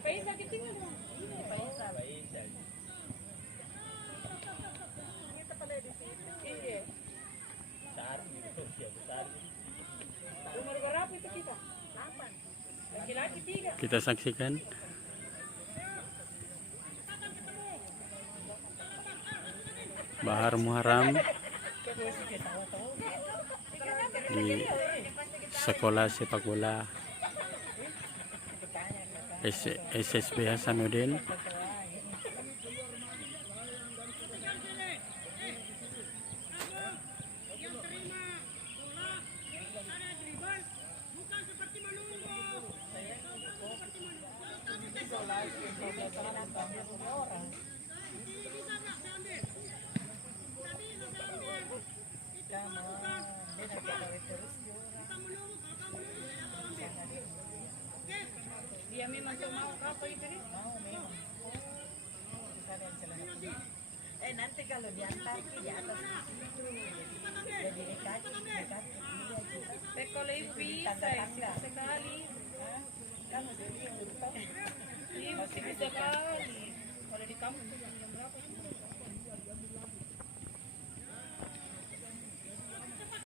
Paisa que tinggal mo. Paisa. Kita pala di sini. Iya. Besar gitu, ya besar. Umur berapa itu kita? 8. Laki-laki 3. Kita saksikan Bahar Muharram di sekolah sepak bola SSB Hasanuddin. Dia memang tuh mau apa itu nih? Mau memang. Nanti kalau diantar di atas itu jadi dekat. Kalau bisa sekali. Kamu jadi Bisa sekali.